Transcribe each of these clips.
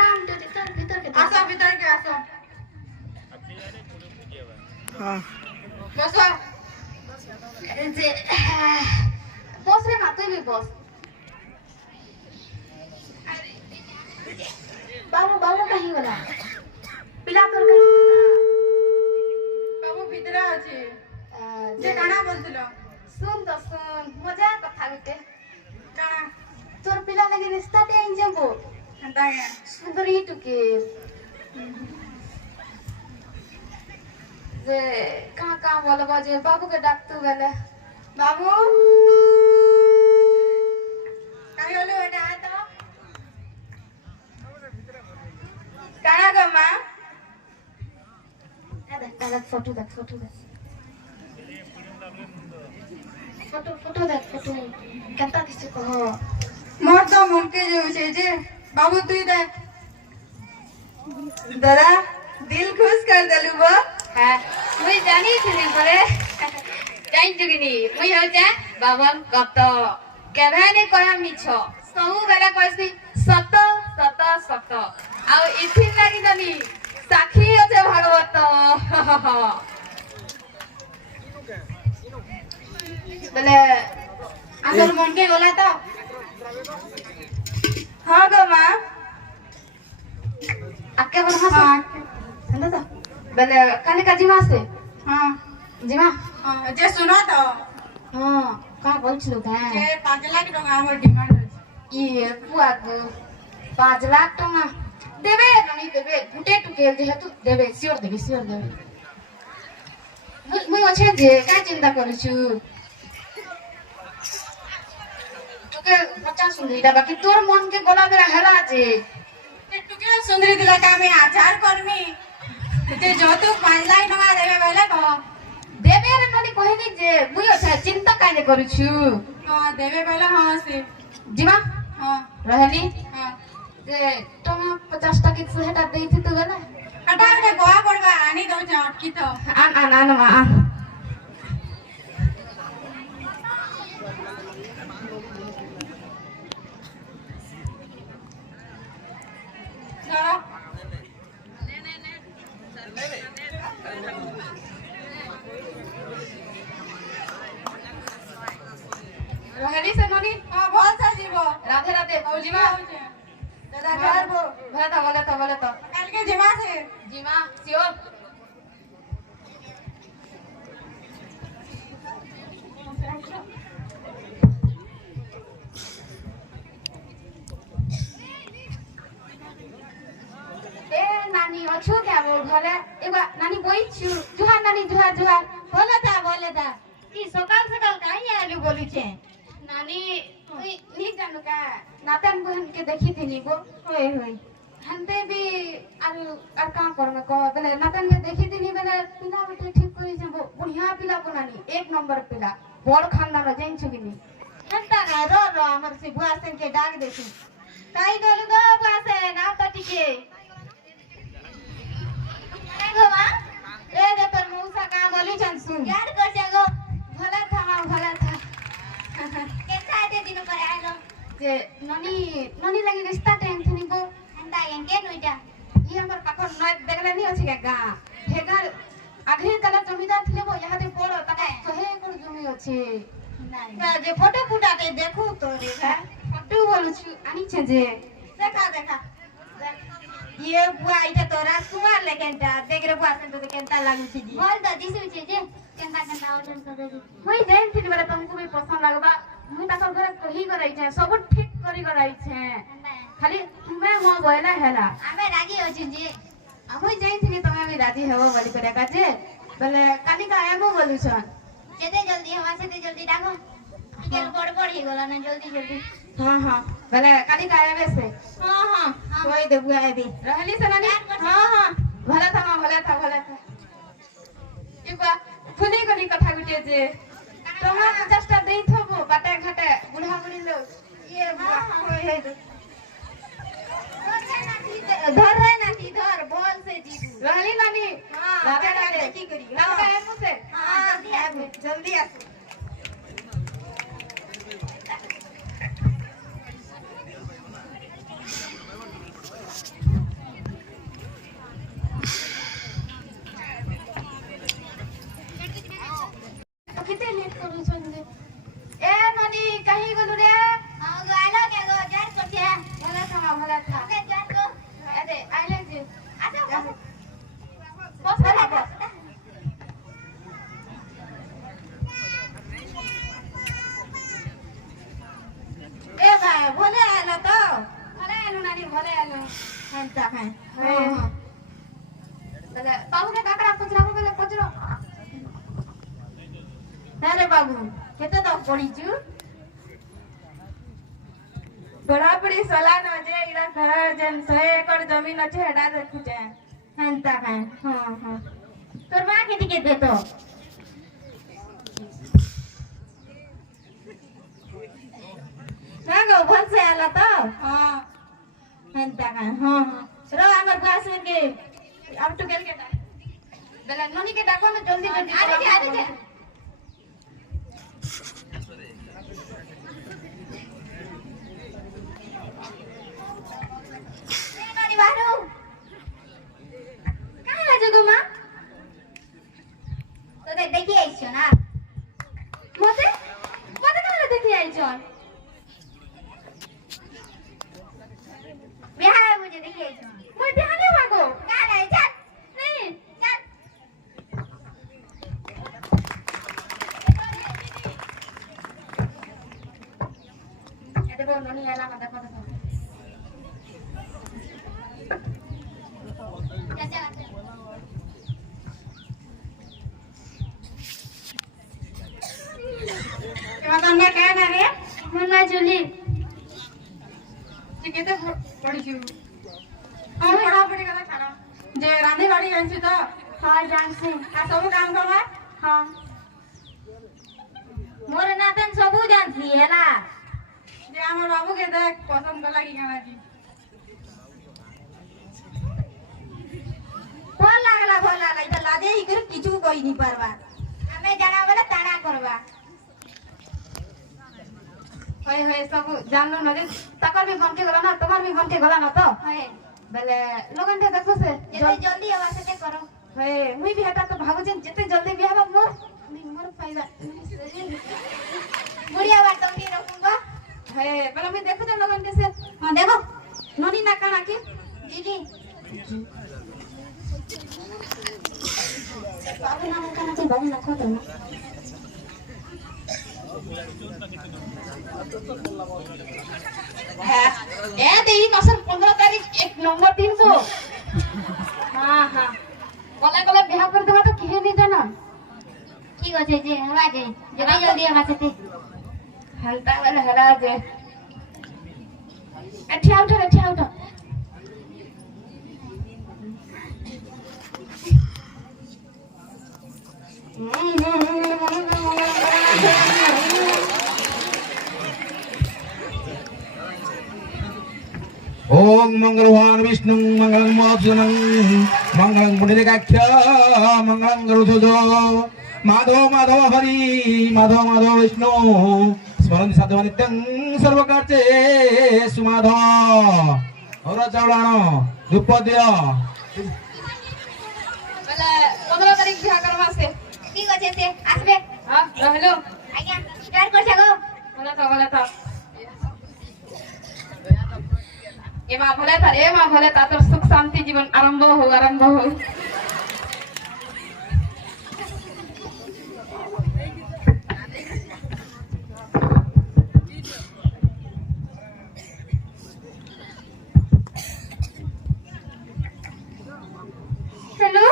काम तो भीतर के आसो भीतर के आसो हां बसो जे बस रे ना तू भी बस बाबू कहीं गला पिला तोर का बाबू भीतर अछि जे काना बोलतिलो सुन तो सुन मजा कथा गुटे काना तोर पिला लगे रिश्ता ते इन जेबो हंता के सुंदरी टुके जे कहाँ बोलबो जे बाबू के डाकतू गले बाबू काई होलो एटा आ तो काना ग मां देख फोटो देख फोटो केता किसी कहो मोर तो मन के जे बाबू तू दे दादा दिल खुश कर देलु बो हां मुई जानी थी परे जाइन जुगिनी मुई हो जा बाबन कत केभे ने कह मिछ सब बेला कहसी सत सत सत आ इथि लागी जनी साखी আছে ভাগবত বলে आंदर मन के बोला तो हां ग मां আকে বল হাস হন্দা তো বলে কালি কাজি মাসে हां জিমা जे सुनो तो हां का বলছিল তা जे 5 लाख टका हमर डिमांड अछि ये पुआ को 5 लाख टका देबे नहीं देबे गुटे टुके जेहेतु देबे सियोर देबे मुई अच्छे जे का चिंता करिछु टुके 50 सुंदरीटा बाकी तोर मन के गला बेरा हेला जे टुके सुंदरी दिला का में आचार करमी जे जो तो 5 लाख टका देबे बेले को देबे रे ननी कहनी जे मुई अच्छा चिंता काहे करिछु हां देबे बेले हां से जीवा हां रहली हां जे तुम 50 टका से हटा देई थी तो गला हटा ने गोवा पड़वा आनी दो अटकी तो आन मा चलो रहली से ननी हां बोल सा जीवो राधे राधे जीवा दादा घर बो बोले तो कल के जीवा से जीमा सियोर ए नानी अछु क्या बोल घरे एबा नानी बोई छु जुहार नानी जुहार बोले ता की सकाल काई आलू बोली छे नानी ओई नी जानू का नातन बहन के देखी थी नी गो होय हंते भी आर काम करमे को बेले नातन के देखी थी नी बेले पिला बेटे ठीक करी जे बढ़िया पिला बनानी एक नंबर पिला बड़ खानदान जैन छुगिनी हंता ना रो हमर से बुआ से के डाक देखी काई गलु गो बुआ से ना तो टिके गो मां ए दे पर मौसा का बोली छन सुन याद कर जा गो भला था केता दे दिन पर आलो जे ननी लगी रिश्ता टाइम थी नी गो हंता के नुइटा ये हमर पाखर नय देखले नी अछि का हेगर आगे कला जमीदार थिले वो यहाँ दे बड़ तका 100 एकड़ जमी अछि ना जे फोटो फुटाते देखू तो रे है फोटो बोलु छु आनी छे जे देखा ये बुआ इटा तो राजकुमार लेकिन ता देख रे बुआ से तो केनता लागु छी जी बोल तो दिसु छी जे केनता ऑर्डर कर दे मुई जाइन थी बेले तुमको भी पसंद लगबा मुई ताकर घर कही कराई छे सब ठीक करी कराई छे खाली तुम्हें मो बोला हैला हमें रागी हो छी जी मुई जाइन थी तमे भी राजी हेबो बोली करे का जे बेले काली का एमो बोलु छन जेते जल्दी हवा से जल्दी डाको के बड़ ही गला ना जल्दी हां बेले काली का एबे से हां कोई दे बुआ दी रहली से नानी हां भला था इबा फुली गली कथा गुटे जे तमा 50 टा देई थबो बाटे घाटे बुढ़ा बुढ़ी लोग ये बुआ होय हे धर है ना धर बोल से जी रहली नानी राधे राधे की करी नाम का है मुझसे जल्दी आ भले आलो हेंता है तले बाबू ने काकरा पचरा को बेले पचरो अरे बाबू केते तो पड़ीचू पढ़ापढ़ी सलाह न जे इरा घर जन 100 एकड़ जमीन अच्छे हटा देखु जे हेंता है हां तोर मां के टिकट दे तो ना गो भन से आला तो हां हेंता है हां रो हमर पास में के अब तो गेल के बेले ननी के डाको में जल्दी जल्दी आरे जे बारू कहाँ लाजो गो माँ तो देखी आइछो ना मते कहाँ देखि आइछो बिहार मुझे देखी आइछो मैं बिहाने भागो ना नहीं चल नहीं चल ये देखो ननी आला मत देखो तन्ने क्या ना रे मुन्ना जुली केते पढ़ीचू हम पढ़ापढ़ी करा छाड़ा जे रांधी बाड़ी जानछु तो हाँ जानसी आ सब काम करवा हाँ मोर नातन सबू जानसी हैला जे हमर बाबू के देख पसंद कला की खाना जी फोन लागला इधर लादे ही कर किछु कोई नहीं परवा हमें जाना वाला ताना करवा होय होय सब जानलो न जे तकर भी मन के गला ना तुम्हार भी मन के गला ना तो है बेले लोगन के देखो से जल्दी जल्दी आवाज से करो होय मुई भी हटा तो भागो जे जते जल्दी बियाह बा मोर फायदा बुढ़िया बात तुम भी रखूंगा होय बेले मुई देखो जे लोगन के से हाँ देखो ननी ना काना की दीदी बाबू नाम का ना बाबू ना खोलो ना है ए देही मासर 15 तारीख 1 नंबर 300 हाँ हाँ कले कले बियाह कर देबा तो किहे नहीं जाना ठीक আছে যে হওয়া যায় জলদি জলদি আমার সাথে हलता वाला हरा जे अच्छा उठा ओम मंगलवान विष्णु मंगलं मोक्षनं मंगलं पुण्डरीकाक्ष मंगलं गरुड़ध्वजो माधव माधव हरि माधव माधव विष्णु स्मरण साधव नित्यं सर्वकार्ये सुमाधव और चावलानो धूप दियो बेले 15 तारीख बियाह करवा से ঠিক আছে সে আসবে हां रहलो আজ্ঞা স্টার্ট করছে গো बोला था ए मां भले था तो सुख शांति जीवन आरंभ हो हेलो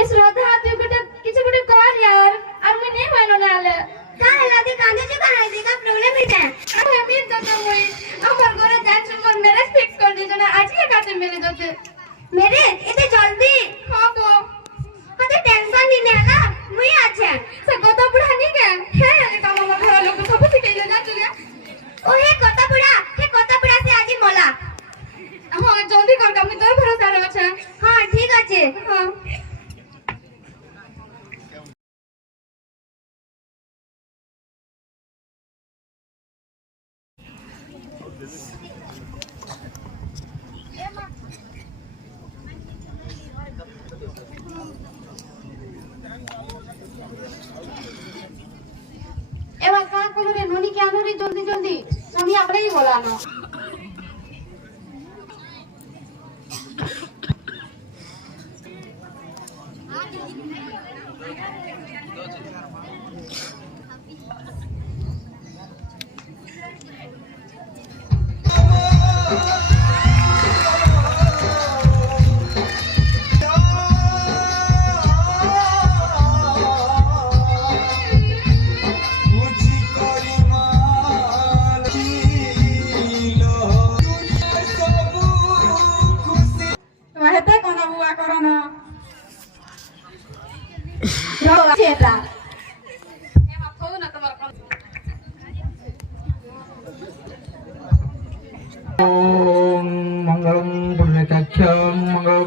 इस रोधा तू बेटा किसी बेटा कॉल यार और मैं नहीं मानो ना ले का है दी कांदे जो का है का प्रॉब्लम है अब मैं तो मैं আমার ঘরে যাচ্ছি মোর ম্যারেজ ফিক্স করে দিছ না আজকে কাছে মেরে দতে मेरे इतने जल्दी हां गो কত টেনশন নি না মুই আছে সে কথা বুড়া নি কেন হ্যাঁ এটা আমার ঘর লোক সব শিখাইলে না তুই ও হে কত বুড়া সে আজি মোলা হ্যাঁ জলদি কর আমি তোর ভরসা আছে হ্যাঁ ঠিক আছে হ্যাঁ এবার কাজ করো রে ননি কে আনো রে জলদি জলদি আমি আমরাই বলানো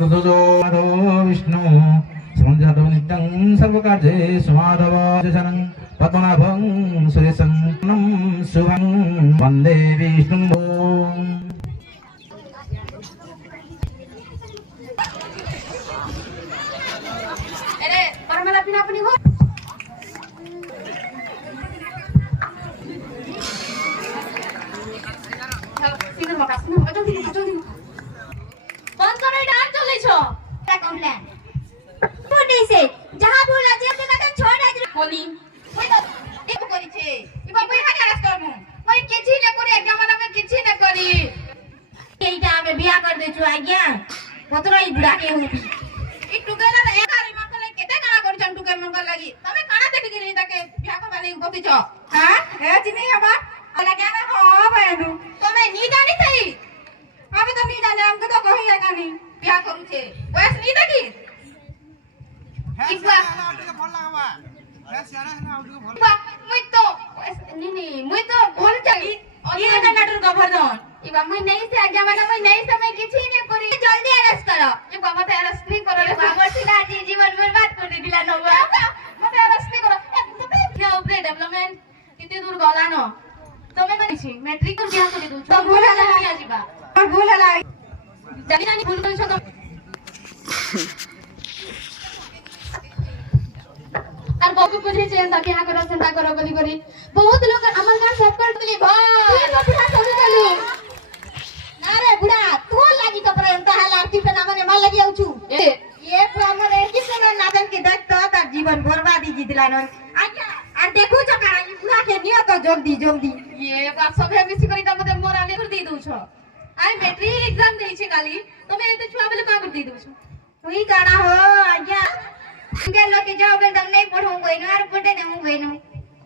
सुजो माधव विष्णु समन्वितो नित्यं सर्वकार्येषु माधव शनं पद्मनाभं सुरेशं शुभं वन्दे विष्णुं अरे परमला पिना अपनी हो সিধে মকাস না জলদি বন্ধ করে ডান চলেছো क्या कंप्लेन छोटे से जहां बोला जे ते का छोड़ आज বলি ওই তো এক করিছে ইবা কই হানি আরাস করমু মই কিছু না করি একদম আমি কিছু না করি এইটা আমি বিয়া कर दे छु आज्ञा কতরাই বুড়া কে হবি এই টুকের না একারি মকলে কেতে কানা করিছন টুকের মকল লাগি তুমি কানা দেখি গলি তাকে বিয়া করবা লাগি বকিছ হ্যাঁ এ চিনি হবা আলা কেন হবেনু তুমি নি জানি তাই আমি তো নি জানি আমকে তো কই জানি বিয়া করুছে বয়স নি দেখি ইবা মুই তো নি মুই তো ভুল চাই ये का नटर गोवर्धन इबा मुई नहीं से आज्ञा माने मुई नहीं समय किछि ने करी जल्दी अरेस्ट करो ये बाबा ते अरेस्ट नहीं करो रे बाबा सिला जी जीवन बर्बाद कर दे दिला नवा मते अरेस्ट नहीं करो तुम्हें क्या ऊपर डेवलपमेंट कितने दूर गला न तमे मानिछि मैट्रिक को बियाह कर दू तो भूल हला बियाह जीवा भूल हला जानी जानी भूल करछो तो আর বাবু বুঝেছে এন্তা কি হাকর চিন্তা করো বলি করি বহুত লোক আমার গান সব कर বলি ভাই তুই বুড়া চলে গেলু ना रे बुढ़ा तू लागी तो पर एंता हाल आरती पे नामने मार लगी आउछु ये प्रमर एकी समय नादन के देख तो तार जीवन बर्बादी जी दिलान आज्ञा आ देखु छ कारा ई बुढ़ा के नियो तो जल्दी जल्दी ये बात सब है मिसी करी त मते मोराले कर दी दउ छ आई मैट्रिक एग्जाम देई छे काली तमे एते छुआ बेले का कर दी दउ छ तुई काना हो आज्ञा के लोग के जाओ बे दम नहीं पढो गइनो आर पढे ने मु गइनो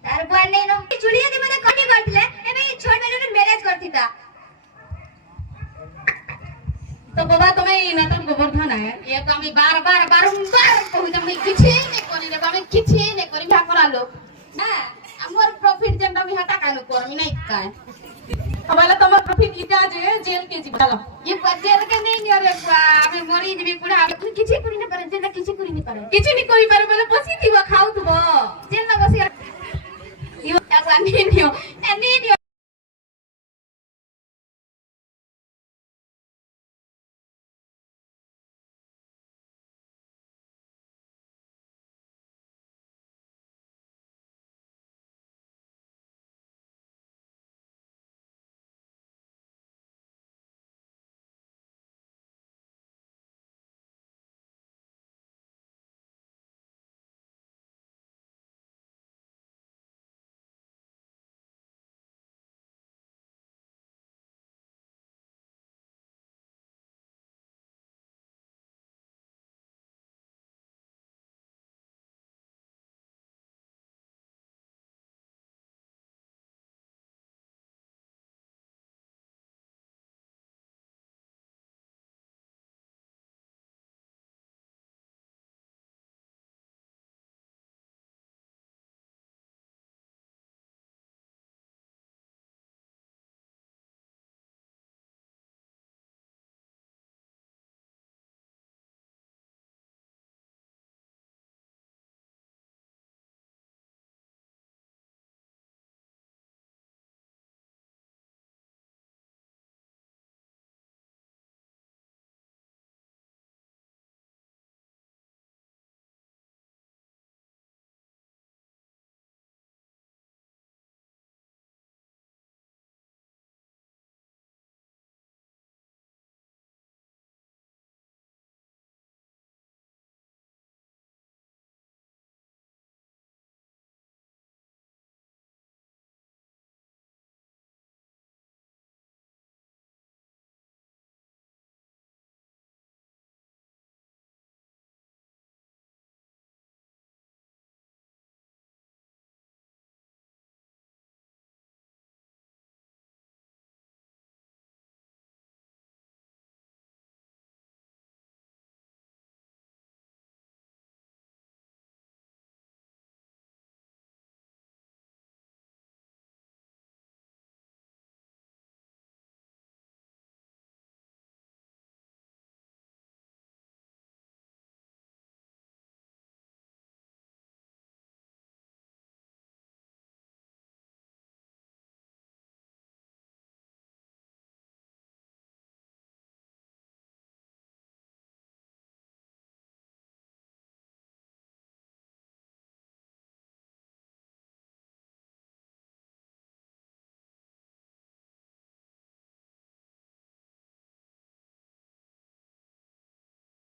तार बुआ नहीं नो चुड़िया दे मने कटी करथिले एबे ई छोड़ मेले मैरिज करथिता तो बाबा तुम्हें नटन गोवर्धन है ये तो हमें बार-बार बारंबार कहू जे मैं किछि ने करी रे मैं किछि ने करी भा करा लो ना हमर प्रॉफिट जेंदा मी हटा कानो करमी नहीं काय हमारा तमर प्रॉफिट इता जे जेल के जीव चलो ये जेल के नहीं रे बा हमें मरी जेबी पुडा किछि करी ने पारे जेंदा किछि करी नहीं पारे किछि नहीं करी पारे बोले पसी दिवा खाउ तुबो जेंदा बसी यो एक बार नहीं नियो